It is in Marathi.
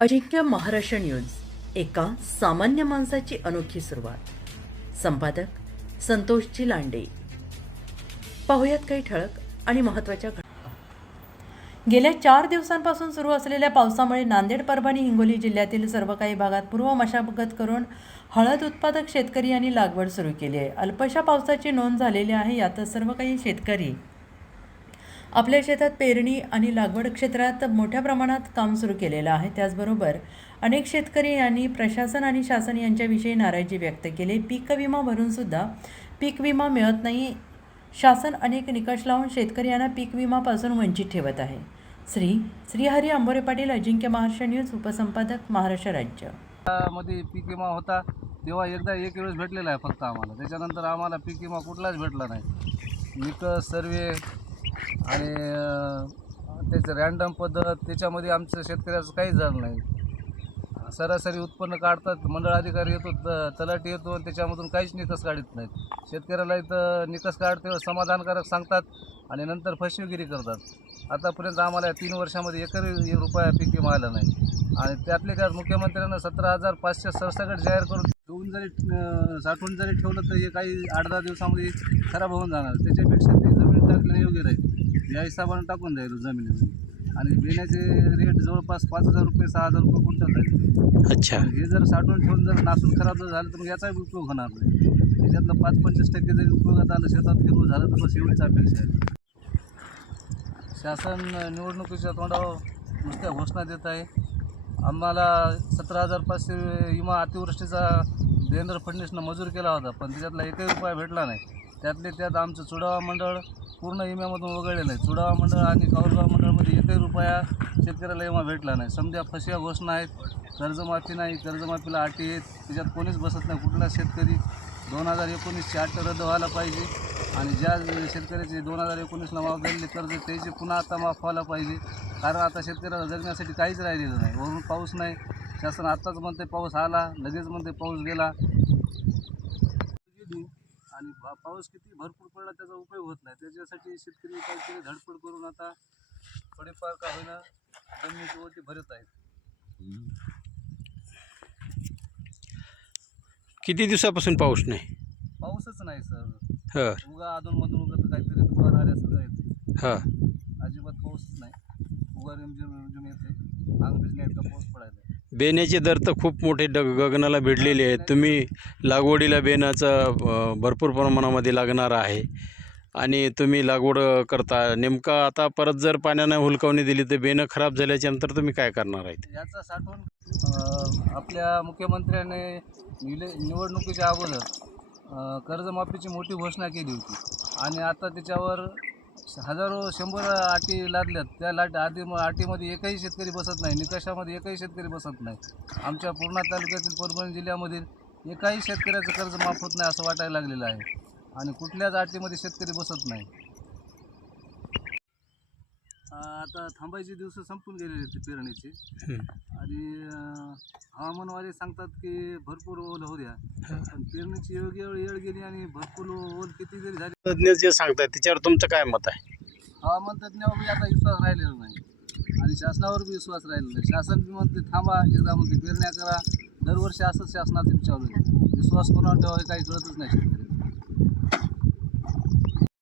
अजिंक्य महाराष्ट्र न्यूज, एका सामान्य माणसाची अनोखी सुरुवात. संपादक संतोषजी लांडे. पाहुयात काही ठळक आणि महत्त्वाच्या घटना. गेल्या 4 दिवसांपासून सुरू असलेल्या पावसामुळे नांदेड, परभणी, हिंगोली जिल्ह्यातील सर्व काही भागात पूर्व मशागत करून हळद उत्पादक शेतकरी यांनी लागवड सुरू केली आहे. अल्पशा पावसाची नोंद झालेली आहे. यातच सर्व काही शेतकरी आपल्या शेतात पेरणी आणि लागवड क्षेत्रात मोठ्या प्रमाणात काम सुरू केलेलं आहे. त्याचबरोबर अनेक शेतकरी यांनी प्रशासन आणि शासन यांच्याविषयी नाराजी व्यक्त केली. पीक विमा भरूनसुद्धा पीक विमा मिळत नाही. शासन अनेक निकष लावून शेतकऱ्यांना पीक विमापासून वंचित ठेवत आहे. श्रीहरी अंबोरे पाटील, अजिंक्य महाराष्ट्र न्यूज, उपसंपादक, महाराष्ट्र राज्य. मध्ये पीक विमा होता तेव्हा एकदा एक वेळेस भेटलेला आहे फक्त आम्हाला. त्याच्यानंतर आम्हाला पीक विमा कुठलाच भेटला नाही. निकष सर्वे आणि त्याचं रँडम पद्धत त्याच्यामध्ये आमचं शेतकऱ्याचं काहीच झालं नाही. सरासरी उत्पन्न काढतात, मंडळ अधिकारी येतो, तलाठी येतो आणि त्याच्यामधून काहीच निकष काढत नाहीत. शेतकऱ्याला इथं निकष काढते समाधानकारक सांगतात आणि नंतर फसवेगिरी करतात. आतापर्यंत आम्हाला 3 वर्षामध्ये एकही रुपया पीक विमा आला नाही. आणि त्यातल्या त्यात मुख्यमंत्र्यांना 17,500 सरसकट जाहीर करून ठेवून जरी साठवून जरी ठेवलं तर हे काही 8-10 दिवसामध्ये खराब होऊन जाणार. त्याच्यापेक्षा ते जमीन टाकणं योग्य राहील. या हिशोबानं टाकून द्यायला जमिनीमध्ये. आणि बेण्याचे रेट जवळपास 5,000 रुपये 6,000 रुपये क्विंटल आहे. अच्छा, हे जर साठवून ठेवून जर नासून खराब जर झालं तर मग याचाही उपयोग होणार नाही. त्याच्यातलं 5-25% जरी उपयोगात आलं, शेतात हिरवं झालं तर बस एवढीच अपेक्षा आहे. शासन निवडणुकीच्या तोंडावर नुसत्या घोषणा देत आहे. आम्हाला 17,500 विमा अतिवृष्टीचा देवेंद्र फडणवीसनं मंजूर केला होता, पण त्याच्यातला एकही रुपया भेटला नाही. त्यातले त्यात आमचं चुडावा मंडळ पूर्ण विम्यामधून वगळलेलं आहे. चुडावा मंडळ आणि कौलगाव मंडळमध्ये एकही रुपया शेतकऱ्याला विमा भेटला नाही. समजा फसव्या घोषणा आहेत. कर्जमाफी नाही, कर्जमाफीला अटी आहेत, त्याच्यात कोणीच बसत नाही. कुठला शेतकरी 2019ची अट रद्द व्हायला पाहिजे आणि ज्या शेतकऱ्याचे 2019ला माफ झालेले कर्ज त्याचे पुन्हा आता माफ व्हायला पाहिजे. कारण आता शेतकऱ्याला जगण्यासाठी काहीच राहिलेलं नाही. वरून पाऊस नाही. शासन आत्ताच म्हणते पाऊस आला, लगेच म्हणते पाऊस गेला. आणि पाऊस किती भरपूर पडला त्याचा उपयोग होत नाही. त्याच्यासाठी शेतकरी काहीतरी धडपड करून आता थोडेफार का होईना जमिनीची ओटी भरत आहेत. किती दिवसापासून पाऊस नाही? पाऊसच नाही सर. हां उगा अधूनमधून उगत काहीतरी दुबार आल्यासारखं येते. हां अजिबात पाऊसच नाही. उगा रिमझिम येते. अंग भिजण्याचा पाऊस पडायला. बेण्याचे दर तर खूप मोठे गगनाला भिडलेले आहेत. तुम्ही लागवडीला बेण्याचा भरपूर प्रमाणामध्ये लागणार आहे आणि तुम्ही लागवड करता. नेमका आता परत जर पाण्यानं हुलकावणी दिली तर बेणं खराब झाल्याच्या नंतर तुम्ही काय करणार आहेत? याचा साठवण आपल्या मुख्यमंत्र्याने निवडणुकीच्या अगोदर कर्जमाफीची मोठी घोषणा केली होती आणि आता त्याच्यावर हजारो 100 अटी लादल्यात. त्या अटीमध्ये एकही शेतकरी बसत नाही. निकषामध्ये एकही शेतकरी बसत नाही. आमच्या पूर्णा तालुक्यातील परभणी जिल्ह्यामधील एकाही शेतकऱ्याचं कर्ज माफ होत नाही असं वाटायला लागलेलं आहे आणि कुठल्याच अटीमध्ये शेतकरी बसत नाही. आता थांबायचे दिवस संपून गेलेले ते पेरणीचे आणि हवामानवाले सांगतात की भरपूर ओल होऊ द्या, पण पेरणीची योग्य वेळ गेली आणि भरपूर ओल किती जरी झाली. तज्ञ जे सांगतात त्याच्यावर तुमचं काय मत आहे? हवामान तज्ज्ञावर बी आता विश्वास राहिलेला नाही आणि शासनावर बी विश्वास राहिलेला नाही. शासन बी म्हणते थांबा, एकदा म्हणते पेरण्या करा. दरवर्षी असंच शासनाचं विचारलं. विश्वास कोणावर ठेवा हे काही कळतच नाही शेतकऱ्याला.